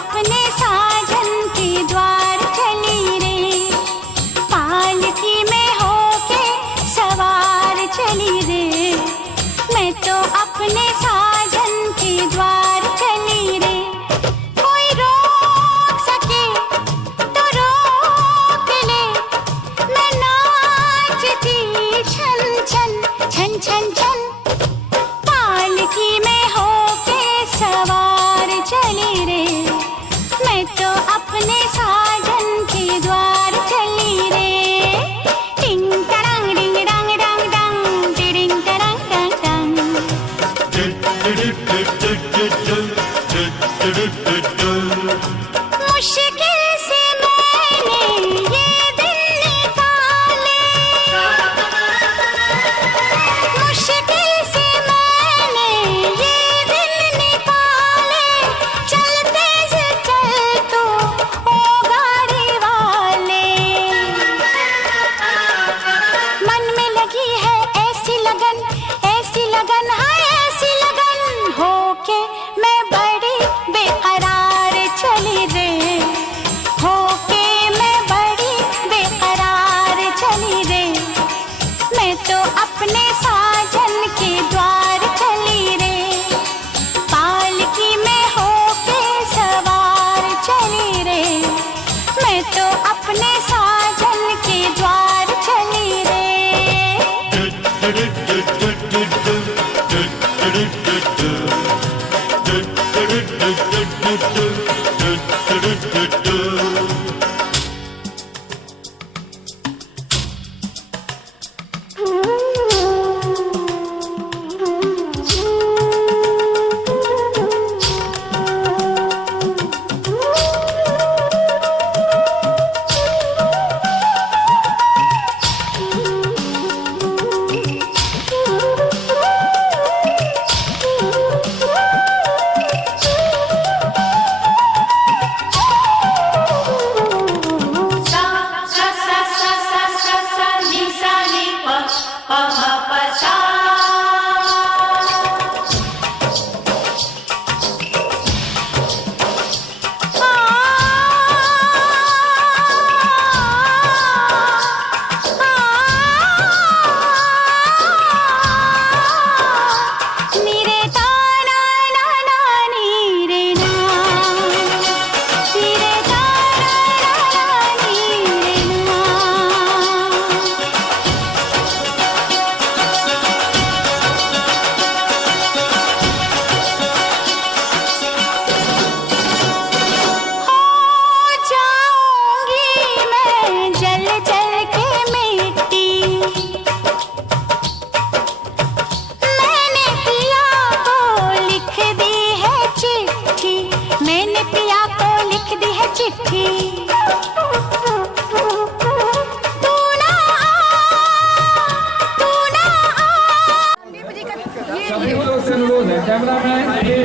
अपने साजन के द्वार चली रे, पालकी में होके सवार चली रे। मैं तो अपने साजन के द्वार चली रे, कोई रोक सके तो रोक ले, मैं नाचती छन छन छन छन छन। पालकी में होके सवार चली रे, मैं तो अपने साजन के द्वार चली रे। टिंग टरंग डिंग डंग डंग डंग, टिडिंग टरंग डंग डंग। मुश्किल से मैंने ये दिन निकाले, मुश्किल से मैंने ये दिन निकाले। चलते से चल तू ओ गाड़ी वाले, मन में लगी है ऐसी लगन है ऐसी लगन, होके मैं बड़ी बेकरार चली रे, होके मैं बड़ी बेकरार चली रे। मैं तो अपने साजन के द्वार चली रे, पालकी में होके सवार चली रे। मैं तो अपने साजन के द्वार चली रे।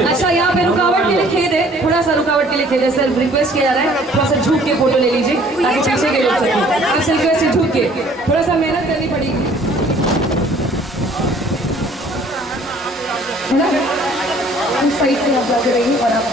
अच्छा, यहाँ पे रुकावट के लिए खेद है, थोड़ा सा रुकावट के लिए खेद है सर। रिक्वेस्ट किया जा रहा है थोड़ा सा झुक के फोटो ले लीजिए ताकि पीछे के लोग सकें। आपसे रिक्वेस्ट है झुक के, थोड़ा सा मेहनत करनी पड़ेगी है ना। उस साइड से आप जाते रहिए और आप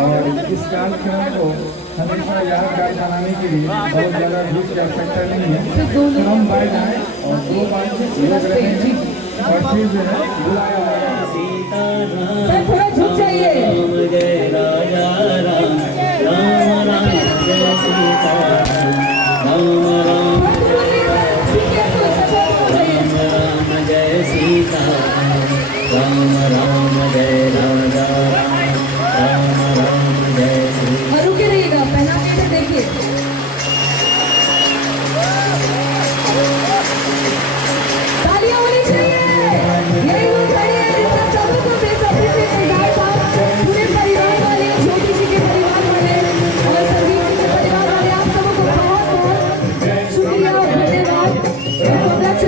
और इस कार्यक्रम को हमेशा यादगार बनाने के लिए बहुत ज़्यादा भीड़ की आवश्यकता नहीं है, तो हम बाहर जाएँ और 2 बार और फिर जो है बुलाया थोड़ा झुक जाइए। जय राजा राम, राम राम जय सीता राम, राम राम जय सीता राम, राम जय राजा राम, राम जय सीता। रुके रहिएगा, पहला से देखिए। तालियां होनी चाहिए, यही होनी चाहिए, सबको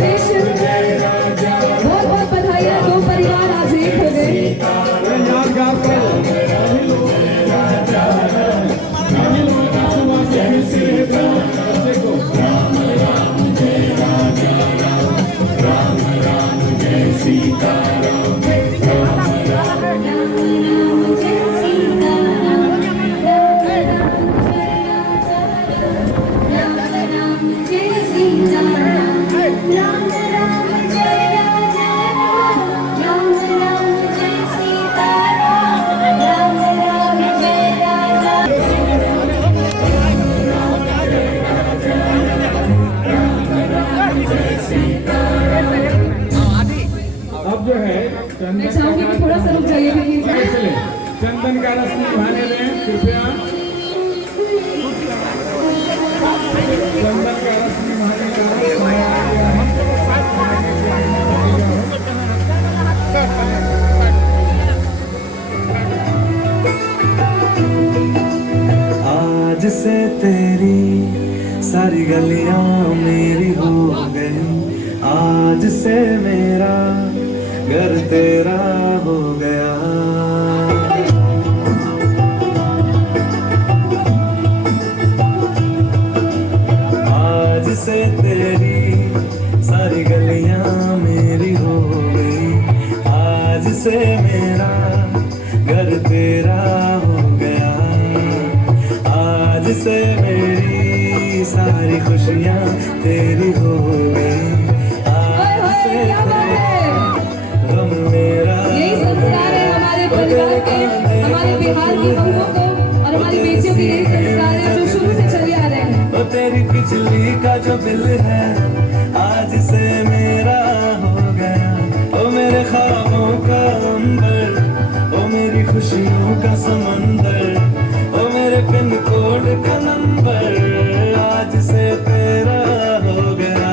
कॉन्ग्रेचुलेशन, बहुत बहुत बधाइयाँ। दो परिवार आज एक हो गए। अब जो है मैं चाहूंगी कि थोड़ा सा रुक जाइए प्लीज। चंदन का रस्म निभाने दें कृपया। चंदन का रस्म निभाने का समय आ गया है। आज से तेरी सारी गलियां मेरी हो गई, आज से मेरा घर तेरा हो गया। आज से तेरी सारी गलियां मेरी हो गई, आज से मेरा घर तेरा हो गया। आज से मेरी सारी खुशियां तेरी हो गई, आज से गम मेरा। यही संस्कार है हमारे परिवार के, हमारे बिहार की बहुओं को और हमारी बेटियों के। यही संस्कार है जो शुरू से चले आ रहे हैं। ओ तेरी बिजली का जो बिल है आज से मेरा हो गया। ओ मेरे ख्वाबों का अंबर, ओ मेरी खुशियों का समंदर, ओ मेरे पिन कोड का नंबर आज से तेरा हो गया।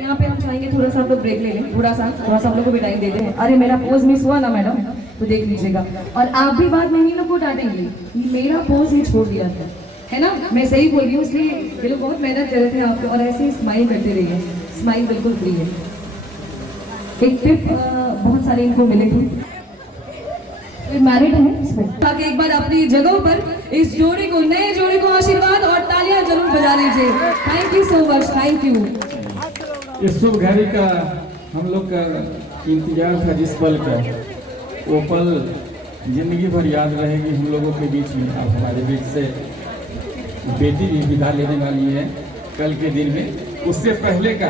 यहाँ पे हम चाहेंगे थोड़ा सा आप लोग ब्रेक ले लें, थोड़ा सा हम लोग को भी टाइम दे दें। अरे मेरा पोज मिस हुआ ना मैडम, तो देख लीजिएगा। और आप भी बात नहीं ना को डांटेंगे, मेरा पोज ही छोड़ दिया था, है ना? मैं सही बोल रही हूँ, इसलिए ये लोग बहुत मेहनत कर रहे थे आप, और ऐसे ही स्माइल करते रहिए। स्माइल बिल्कुल फ्री है। एक टिप बहुत सारे इनको मिले थे, मैरिड है इसमें, ताकि एक बार अपनी जगहों पर इस जोड़ी को, नए जोड़ी को आशीर्वाद और तालियां जरूर बजा लीजिए। Thank you so much, thank you. इस शुभ घड़ी का हम लोग का इंतजार था, जिस पल का, वो पल जिंदगी भर याद रहेगी हम लोगों के बीच में। अब हमारे बीच से बेटी भी विदा लेने वाली है कल के दिन में। उससे पहले का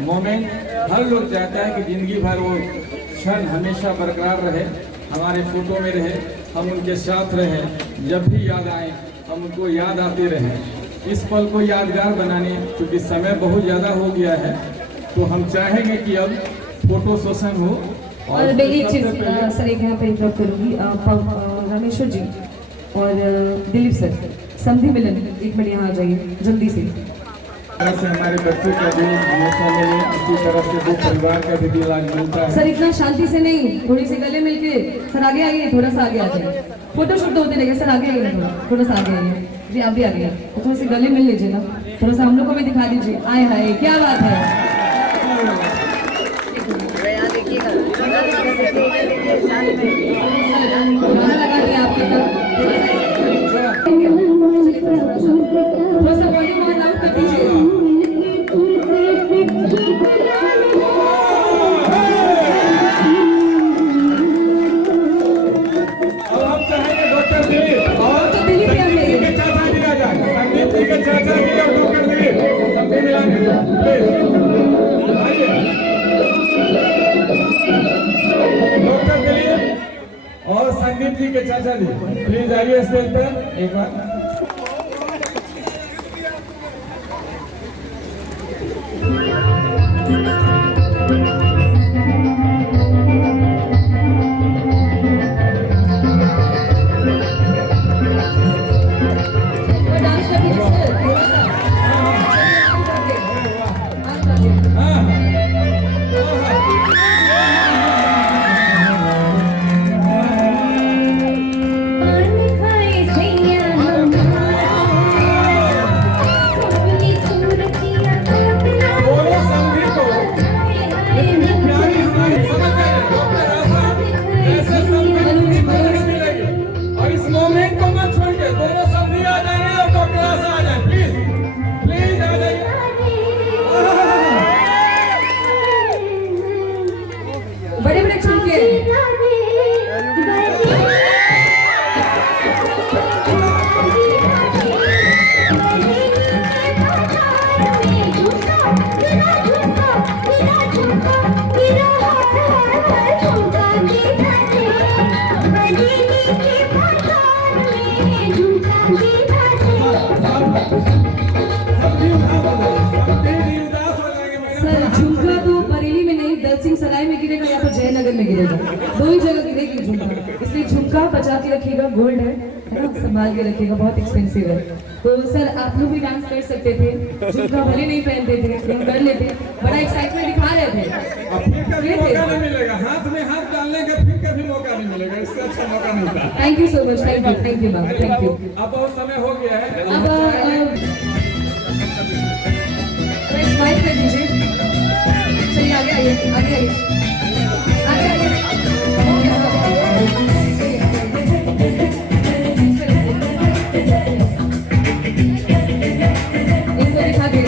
मोमेंट हर लोग चाहता है कि जिंदगी भर वो क्षण हमेशा बरकरार रहे, हमारे फोटो में रहे, हम उनके साथ रहें, जब भी याद आए हम उनको याद आते रहें। इस पल को यादगार बनाने, क्योंकि समय बहुत ज़्यादा हो गया है, तो हम चाहेंगे कि अब फोटो सेशन हो। और मैं एक चीज सर एक यहाँ पे इंटरप्ट करूँगी, रामेश्वर जी और दिलीप सर, संधि मिलन एक मिनट यहाँ आ जाइए जल्दी से। तरह से हमारे बच्चों का दिल हमेशा मिले, इसी तरह से वो परिवार का भी दिल आज मिलता है। सर इतना शांति से नहीं, थोड़ी सी गले मिलके। सर आगे आइए, थोड़ा सा आगे आ जाइए, फोटो शूट तो होते रहेगा। सर आगे आइए, थोड़ा सा आगे आइए जी, आप भी आगे। थोड़ी सी गले मिल लीजिए ना, थोड़ा सा हम लोग को भी दिखा दीजिए। आए हाय क्या बात है। गाना लगा दिया आपके पास, थोड़ा सा वॉल्यूम और लाउड कर दीजिए। अब हम चाहेंगे डॉक्टर दिलीप और दिलीप आ जाइए। के चाचा जी आ जाए, संदीप जी के चाचा जी और डॉक्टर दिलीप सबको मिलाने प्लीज आइए। डॉक्टर दिलीप और संदीप जी के चाचा जी प्लीज आइए स्टेज पर एक बार। डांस कर दीजिए सर, थोड़ा सा। सर झुमका तो बरेली में नहीं, दल सिंह सराय में गिरेगा या फिर जयनगर में गिरेगा, दो ही जगह गिरेगी झुमका। इसलिए झुमका बचा के रखिएगा, गोल्ड है ना, संभाल के रखिएगा, बहुत एक्सपेंसिव है। तो सर आप लोग भी डांस कर सकते थे, झुमका भले नहीं पहनते थे, हम कर लेते, बड़ा एक्साइटमेंट दिखा रहे थे। अब फिर कभी मौका नहीं मिलेगा, हाथ में हाथ डालने का फिर कभी मौका नहीं मिलेगा, इससे अच्छा मौका नहीं था। Thank you so much, thank you ma'am, thank you. अब बहुत समय हो गया है, अब स्माइल कर दीजिए, चलिए आगे आइए, आगे आइए, आगे आइए। इनको दिखा के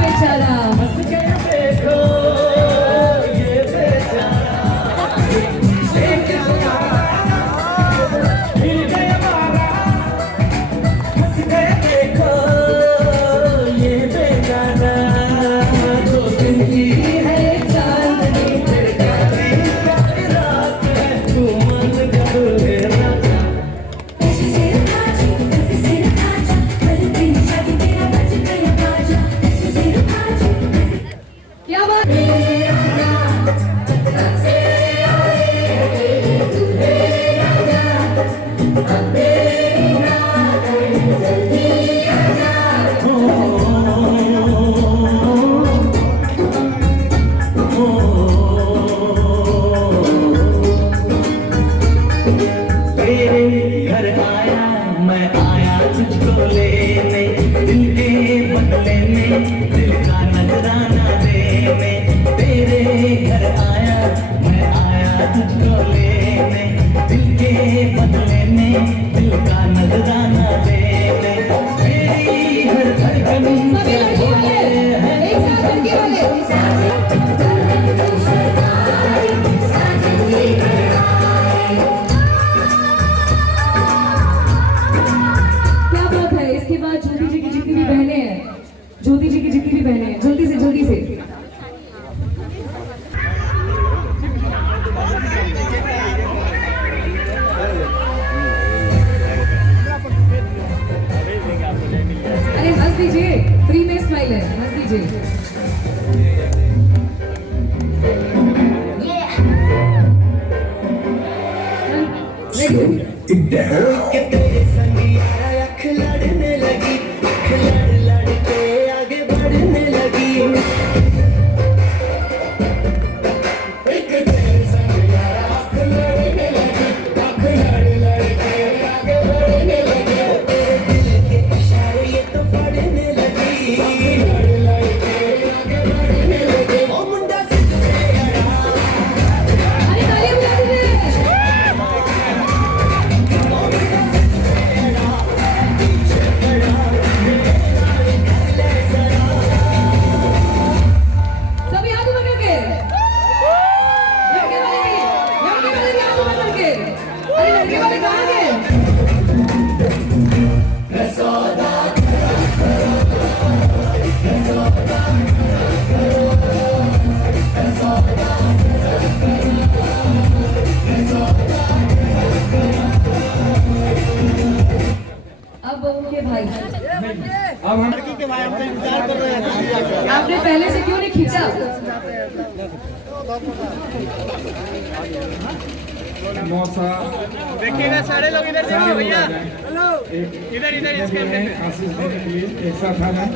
बेचारा क्या बात घर आया मैं आया तुझको लेने, दिल के बदले में दिल का नजराना देने। तेरे घर आया मैं आया तुझको लेने, दिल के बदले में दिल का नजराना देने। मेरी हर धड़कन सभी लड़की वाले एक साथ लड़की वाले क्या बात है। इसके बाद ज्योति जी की जितनी भी बहनें हैं, ज्योति जी की जितनी भी बहनें हैं, जल्दी से जल्दी से। अरे हंस दीजिए, फ्री में स्माइल है, हंस दीजिए। के तेरे संग यारा अख लड़ने लगी, अख लड़ लड़ के आगे बढ़ने लगी। एक तेरे संग यारा अख लड़ने लगी, अख लड़ लड़ के आगे बढ़ने लगी। तेरे दिल के इशारे ये तो पढ़ने लगी, अख लड़ लड़ के आगे बढ़ने लगी। ओ मुंडा से अरे ताली बजा दीजिए। सभी हाथ ऊपर करके, लड़के वाले भी हाथ ऊपर करके। अरे लड़के वाले कहाँ गए? अब उनके भाई, अब हम आपने पहले से क्यों नहीं खींचा? मौसा देखिएगा सारे लोग इधर देखिए भैया, इधर इधर इस कैमरे में आशीष देने के लिए एक साथ आ जाए।